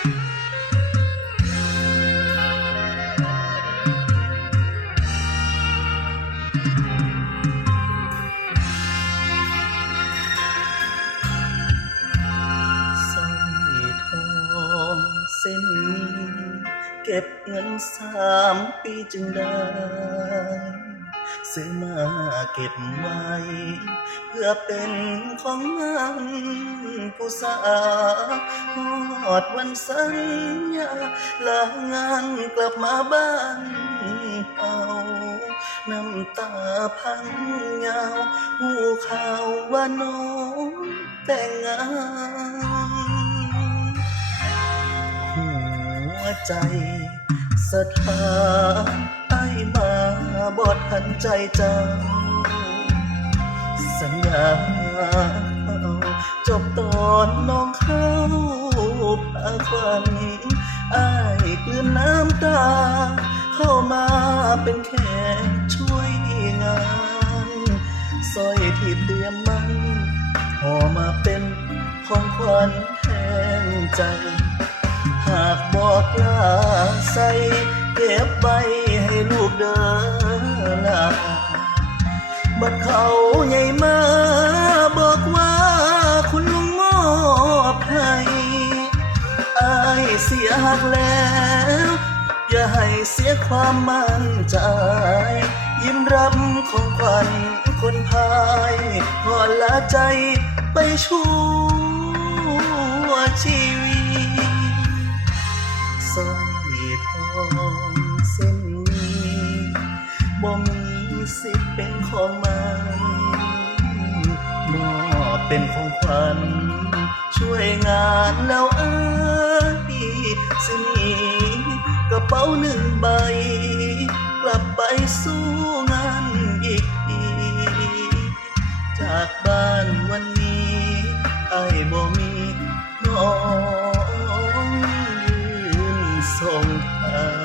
เส้นนี้ เก็บเงินสามปีจึงได้ ซื้อมาเก็บไว้ เพื่อเป็นของมันผู้สาวหอดวันสัญญาลางานกลับมาบ้านเอาน้ำตาพังยาวหูข่าวว่าน้องแต่งงานหัวใจสถาน มาบอดทันใจเจ้า สัญญา จบตอนน้องเข้าพาควันไอ้ายกลืนน้ำตา เข้ามาเป็นแขกช่วยงานสร้อยที่เตรียมมันห่อมาเป็นของขวัญแทนใจ หากบอกลาใส่เก็บไว้ ลูกเดินลาบัดเขาใหญ่มาบอกว่าคุณลุงมอบให้อายเสียหักแล้ว อย่าให้เสียความมั่นใจ ยิ้มรับของขวัญคนพายพอละใจไปชั่วชีัน ช่วยงานแล้วเอ้สนีกระเป๋าหนึ่งใบ กลับไปสู้งานอีกทีจากบ้านวันนี้ไอ้บ่มีน้องยืนส่งทาง